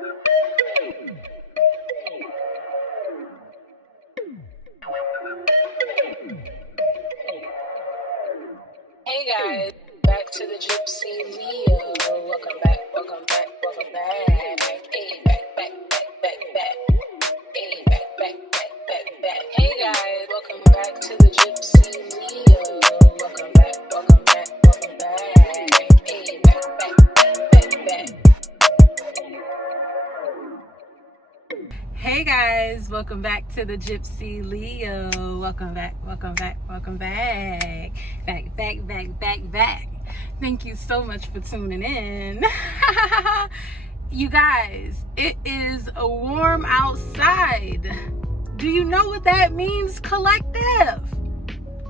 Hey guys, back to the TheGypsyLeo. Welcome back, welcome back, welcome back. Hey, back. Hey, back. Hey guys, welcome back to the TheGypsyLeo. Welcome back, welcome back. Hey, back. Hey guys, welcome back to the TheGypsyLeo. Welcome back. Back. Thank you so much for tuning in. You guys, it is warm outside. Do you know what that means, collective?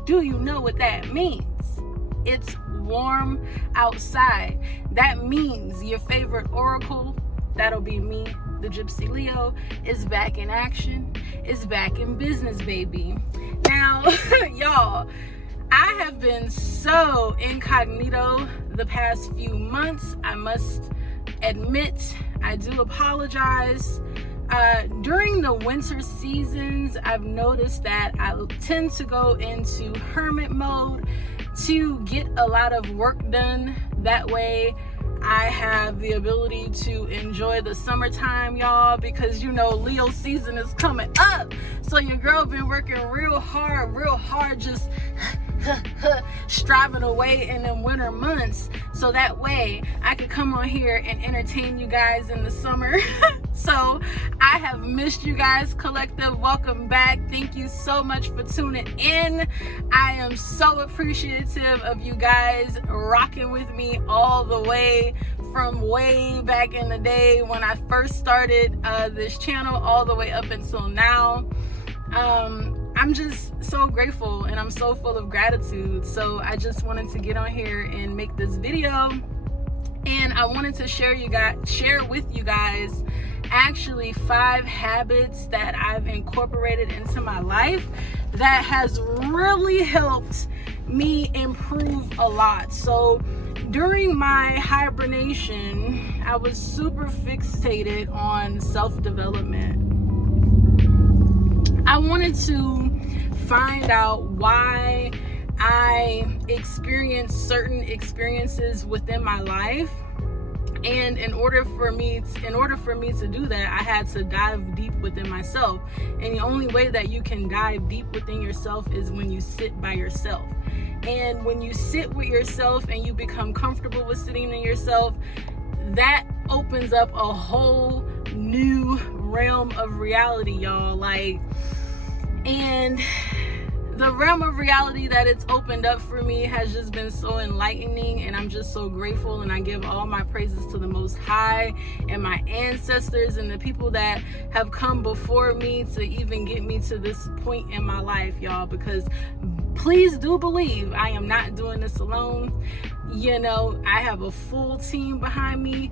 Do you know what that means? It's warm outside. That means your favorite oracle, that'll be me, the TheGypsyLeo, is back in action, is back in business, baby. Now, y'all, I have been so incognito the past few months. I must admit, I do apologize. During the winter seasons, I've noticed that I tend to go into hermit mode to get a lot of work done. That way, I have the ability to enjoy the summertime, y'all, because you know Leo season is coming up. So your girl been working real hard, just striving away in them winter months, so that way I could come on here and entertain you guys in the summer. So I have missed you guys, collective. Welcome back. Thank you so much for tuning in. I am so appreciative of you guys rocking with me all the way from way back in the day when I first started this channel all the way up until now. I'm just so grateful and I'm so full of gratitude. So I just wanted to get on here and make this video, and I wanted to share with you guys actually 5 habits that I've incorporated into my life that has really helped me improve a lot. So during my hibernation, I was super fixated on self-development. I wanted to find out why I experienced certain experiences within my life, and in order for me to do that, I had to dive deep within myself. And the only way that you can dive deep within yourself is when you sit by yourself. And when you sit with yourself and you become comfortable with sitting in yourself, that opens up a whole new realm of reality, y'all. And the realm of reality that it's opened up for me has just been so enlightening, and I'm just so grateful, and I give all my praises to the Most High and my ancestors and the people that have come before me to even get me to this point in my life, y'all, because please do believe I am not doing this alone. You know, I have a full team behind me.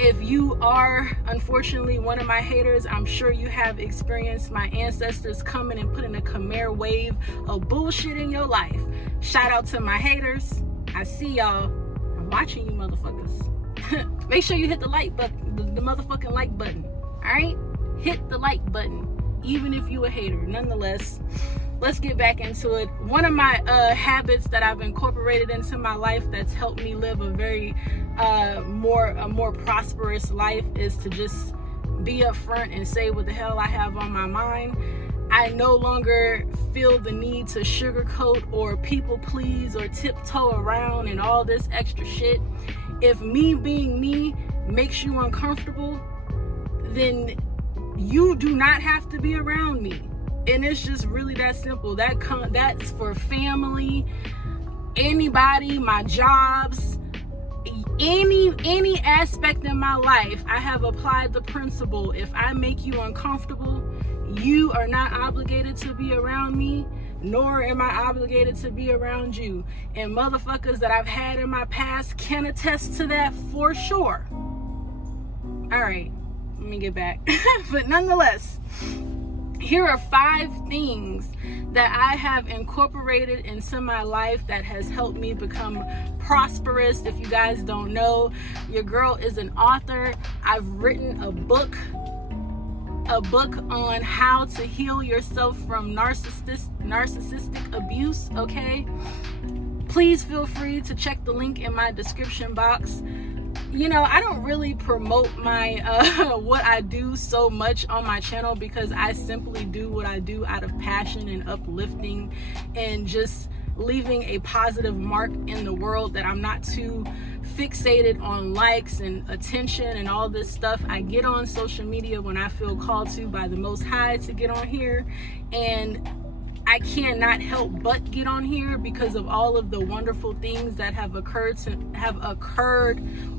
If you are unfortunately one of my haters, I'm sure you have experienced my ancestors coming and putting a Khmer wave of bullshit in your life. Shout out to my haters. I see y'all. I'm watching you motherfuckers. Make sure you hit the like button, the motherfucking like button. All right? Hit the like button, even if you a hater. Nonetheless, let's get back into it. One of my habits that I've incorporated into my life that's helped me live a very more prosperous life is to just be upfront and say what the hell I have on my mind. I no longer feel the need to sugarcoat or people please or tiptoe around and all this extra shit. If me being me makes you uncomfortable, then you do not have to be around me. And it's just really that simple. That's for family, anybody, my jobs, any aspect in my life. I have applied the principle: if I make you uncomfortable, you are not obligated to be around me, nor am I obligated to be around you. And motherfuckers that I've had in my past can attest to that for sure. All right, let me get back. But nonetheless, Here are 5 things that I have incorporated into my life that has helped me become prosperous. If you guys don't know, your girl is an author. I've written a book on how to heal yourself from narcissistic abuse, okay? Please feel free to check the link in my description box. You know, I don't really promote my what I do so much on my channel because I simply do what I do out of passion and uplifting and just leaving a positive mark in the world, that I'm not too fixated on likes and attention and all this stuff. I get on social media when I feel called to by the Most High to get on here, and I cannot help but get on here because of all of the wonderful things that have occurred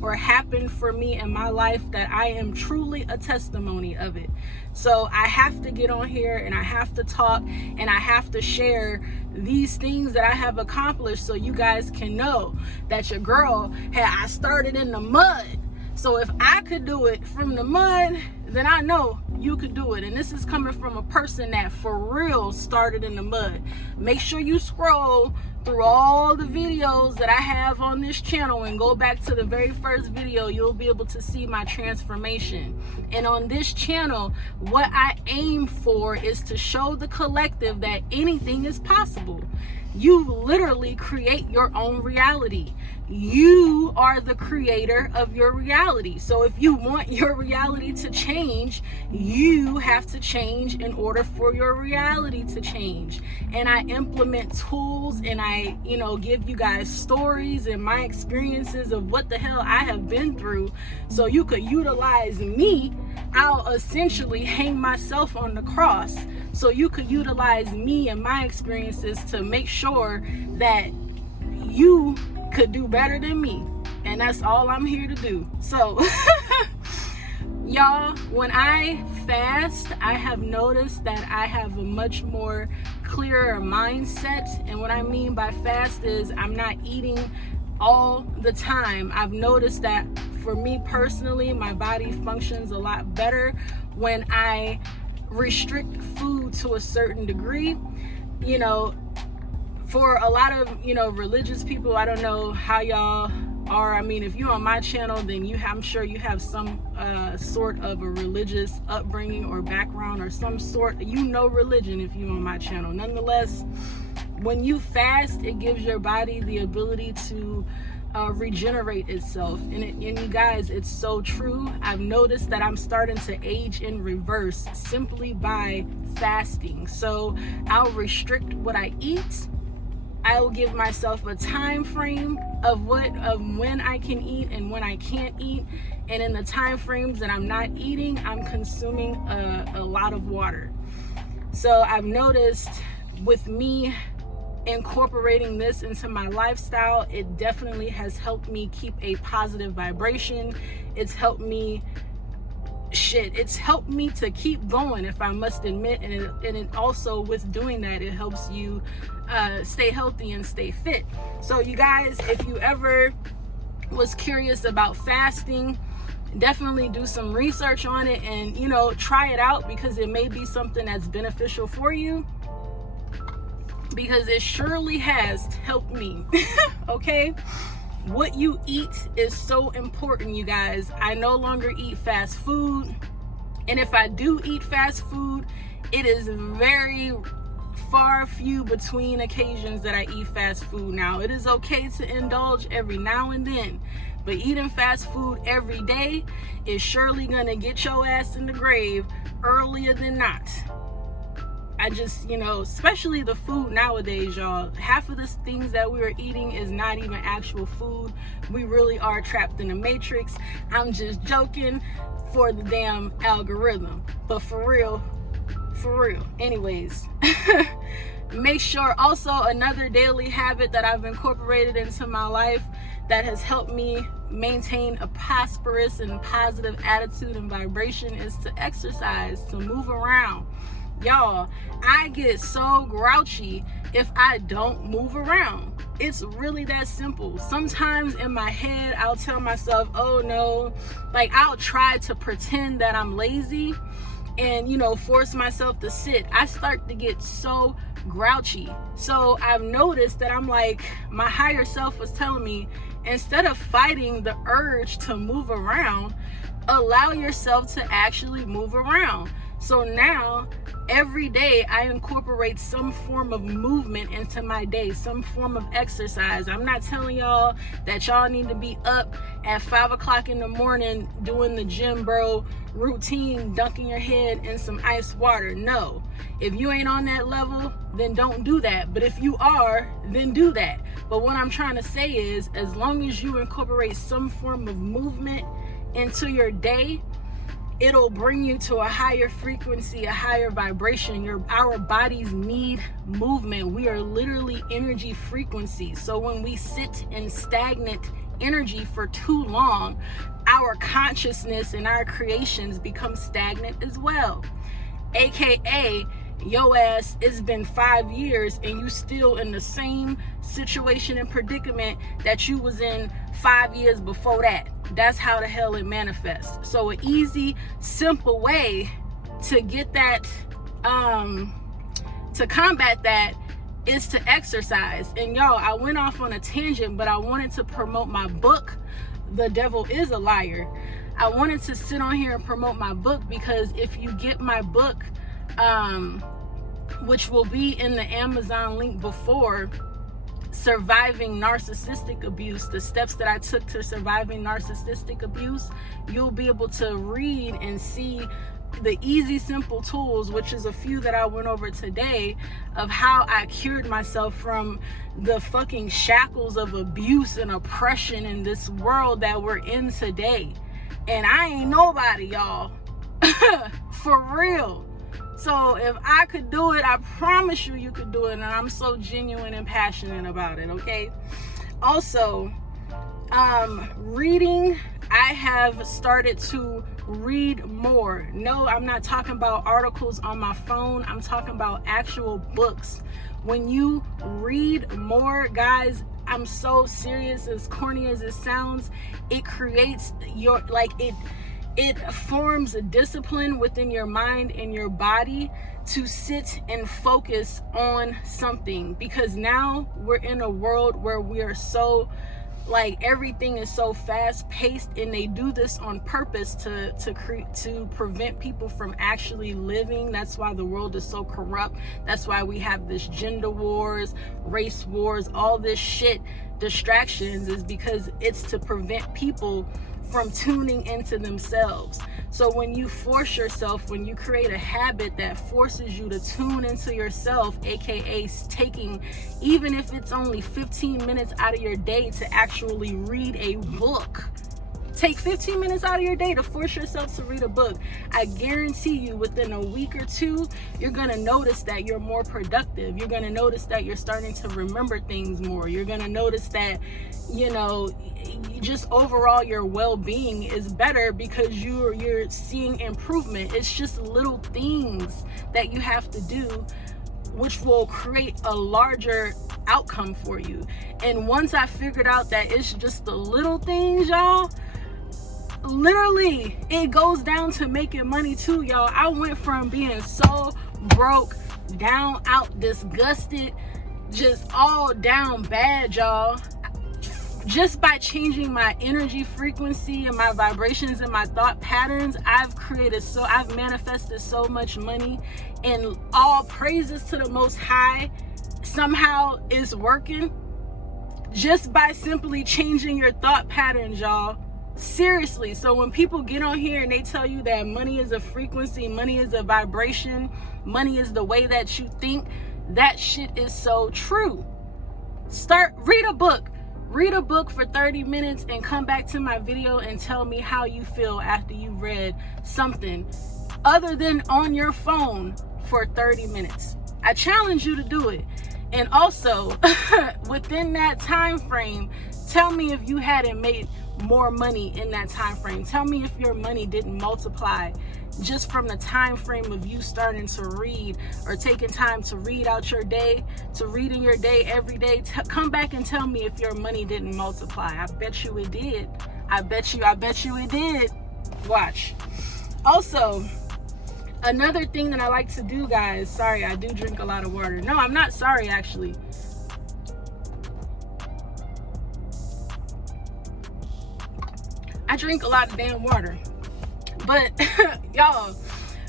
or happened for me in my life, that I am truly a testimony of it. So I have to get on here and I have to talk and I have to share these things that I have accomplished so you guys can know that your girl I started in the mud. So if I could do it from the mud, then I know you could do it. And this is coming from a person that for real started in the mud. Make sure you scroll through all the videos that I have on this channel and go back to the very first video. You'll be able to see my transformation. And on this channel, what I aim for is to show the collective that anything is possible. You literally create your own reality. You are the creator of your reality. So if you want your reality to change, you have to change in order for your reality to change. And I implement tools and I, give you guys stories and my experiences of what the hell I have been through so you could utilize me. I'll essentially hang myself on the cross so you could utilize me and my experiences to make sure that you could do better than me. And that's all I'm here to do. So y'all, when I fast, I have noticed that I have a much more clearer mindset. And what I mean by fast is I'm not eating all the time. I've noticed that for me personally, my body functions a lot better when I restrict food to a certain degree. For a lot of religious people, I don't know how y'all are. I mean, if you're on my channel, then I'm sure you have some sort of a religious upbringing or background or some sort, religion if you're on my channel. Nonetheless, when you fast, it gives your body the ability to regenerate itself. And you guys, it's so true. I've noticed that I'm starting to age in reverse simply by fasting. So I'll restrict what I eat. I will give myself a time frame of when I can eat and when I can't eat. And in the time frames that I'm not eating, I'm consuming a lot of water. So I've noticed with me incorporating this into my lifestyle, it definitely has helped me keep a positive vibration. It's helped me to keep going, if I must admit. And it also, with doing that, it helps you stay healthy and stay fit. So you guys, if you ever was curious about fasting, definitely do some research on it and try it out, because it may be something that's beneficial for you, because it surely has helped me. Okay, what you eat is so important, you guys. I no longer eat fast food, and if I do eat fast food, it is very few between occasions that I eat fast food. Now, it is okay to indulge every now and then, but eating fast food every day is surely gonna get your ass in the grave earlier than not. I just, especially the food nowadays, y'all. Half of the things that we are eating is not even actual food. We really are trapped in the matrix. I'm just joking for the damn algorithm, but for real. Anyways, make sure also, another daily habit that I've incorporated into my life that has helped me maintain a prosperous and positive attitude and vibration is to exercise, to move around. Y'all, I get so grouchy if I don't move around. It's really that simple. Sometimes in my head, I'll tell myself, oh no, like I'll try to pretend that I'm lazy and, you know, force myself to sit, I start to get so grouchy. So I've noticed that I'm like, my higher self was telling me, instead of fighting the urge to move around, allow yourself to actually move around. So now every day I incorporate some form of movement into my day, some form of exercise. I'm not telling y'all that y'all need to be up at 5 o'clock in the morning doing the gym bro routine, dunking your head in some ice water. No, if you ain't on that level, then don't do that. But if you are, then do that. But what I'm trying to say is, as long as you incorporate some form of movement into your day, it'll bring you to a higher frequency, a higher vibration. Our bodies need movement. We are literally energy frequencies. So when we sit in stagnant energy for too long, our consciousness and our creations become stagnant as well. AKA, your ass, it's been 5 years and you still in the same situation and predicament that you was in 5 years before that. That's how the hell it manifests. So an easy, simple way to get that, to combat that, is to exercise. And y'all, I went off on a tangent, but I wanted to promote my book, The Devil is a Liar. I wanted to sit on here and promote my book because if you get my book, which will be in the Amazon link before, Surviving Narcissistic Abuse, the steps that I took to surviving narcissistic abuse, you'll be able to read and see the easy, simple tools, which is a few that I went over today, of how I cured myself from the fucking shackles of abuse and oppression in this world that we're in today. And I ain't nobody, y'all. For real. So if I could do it, I promise you, you could do it. And I'm so genuine and passionate about it, okay? Also, reading, I have started to read more. No, I'm not talking about articles on my phone. I'm talking about actual books. When you read more, guys, I'm so serious, as corny as it sounds, it creates your, like, it forms a discipline within your mind and your body to sit and focus on something. Because now we're in a world where we are so, like, everything is so fast paced, and they do this on purpose to prevent people from actually living. That's why the world is so corrupt. That's why we have this gender wars, race wars, all this shit, distractions, is because it's to prevent people from tuning into themselves. So when you force yourself, when you create a habit that forces you to tune into yourself, aka taking, even if it's only 15 minutes out of your day to actually read a book, take 15 minutes out of your day to force yourself to read a book. I guarantee you within a week or two, you're gonna notice that you're more productive. You're gonna notice that you're starting to remember things more. You're gonna notice that, you know, just overall your well-being is better because you're seeing improvement. It's just little things that you have to do which will create a larger outcome for you. And once I figured out that it's just the little things, y'all, literally it goes down to making money too, y'all. I went from being so broke, down, out, disgusted, just all down bad, y'all, just by changing my energy frequency and my vibrations and my thought patterns. I've manifested so much money, and all praises to the Most High somehow is working just by simply changing your thought patterns, y'all. Seriously. So when people get on here and they tell you that money is a frequency, money is a vibration, money is the way that you think, that shit is so true. Read a book for 30 minutes and come back to my video and tell me how you feel after you've read something other than on your phone for 30 minutes. I challenge you to do it. And also, within that time frame, tell me if you hadn't made more money in that time frame. Tell me if your money didn't multiply just from the time frame of you starting to read or taking time to read out your day, to read in your day every day. Come back and tell me if your money didn't multiply. I bet you it did. I bet you it did. Watch. Also, Another thing that I like to do, guys, sorry, I do drink a lot of water. No, I'm not sorry, actually. I drink a lot of damn water. But y'all,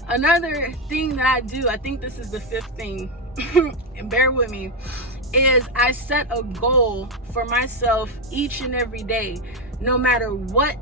another thing that I do, I think this is the 5th thing, and bear with me, is I set a goal for myself each and every day. No matter what,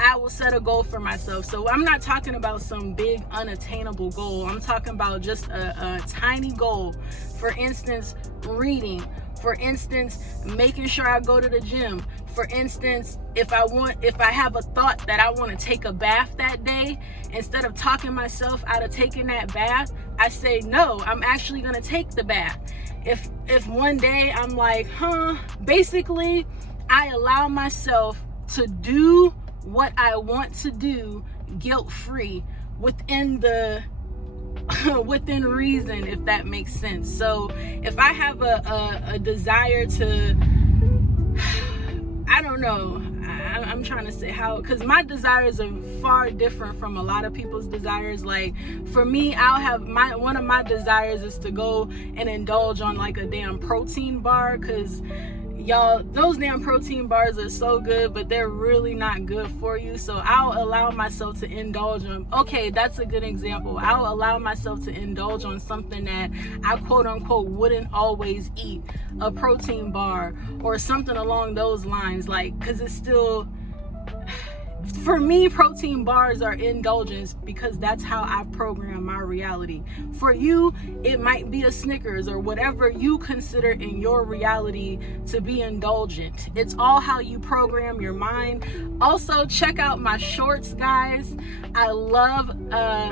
I will set a goal for myself. So I'm not talking about some big unattainable goal. I'm talking about just a tiny goal. For instance, reading. For instance, making sure I go to the gym. For instance, if I have a thought that I want to take a bath that day, instead of talking myself out of taking that bath, I say, no, I'm actually going to take the bath. If one day I'm like, basically, I allow myself to do what I want to do guilt-free within reason, if that makes sense. So if I have a desire to, I don't know, I'm trying to say how, because my desires are far different from a lot of people's desires. Like for me, I'll have one of my desires is to go and indulge on like a damn protein bar, because y'all, those damn protein bars are so good, but they're really not good for you. So I'll allow myself to indulge on, okay, that's a good example. I'll allow myself to indulge on something that I quote unquote wouldn't always eat, a protein bar or something along those lines, like, because it's still, for me, protein bars are indulgence because that's how I've programmed my reality. For you, it might be a Snickers or whatever you consider in your reality to be indulgent. It's all how you program your mind. Also, check out my shorts, guys. I love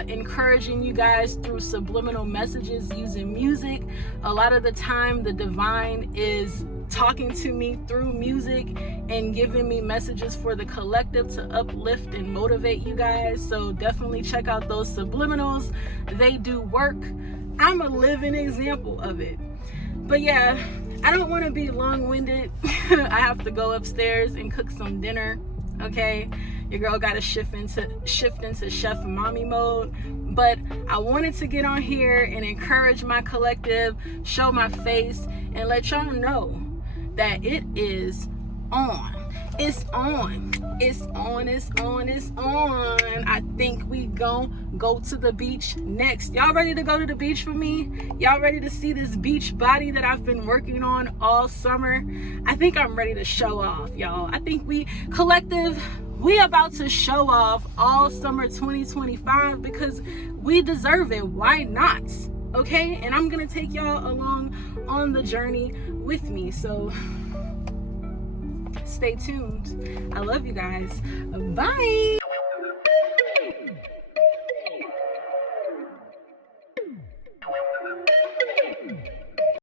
encouraging you guys through subliminal messages using music. A lot of the time, the divine is talking to me through music and giving me messages for the collective to uplift and motivate you guys. So definitely check out those subliminals. They do work. I'm a living example of it. But yeah, I don't want to be long-winded. I have to go upstairs and cook some dinner. Okay, your girl got to shift into chef mommy mode. But I wanted to get on here and encourage my collective, show my face, and let y'all know that it is on. It's on. It's on. It's on. It's on. I think we gon' go to the beach next. Y'all ready to go to the beach for me? Y'all ready to see this beach body that I've been working on all summer? I think I'm ready to show off, y'all. I think we about to show off all summer 2025 because we deserve it. Why not? Okay, and I'm gonna take y'all along on the journey with me, so stay tuned. I love you guys. Bye.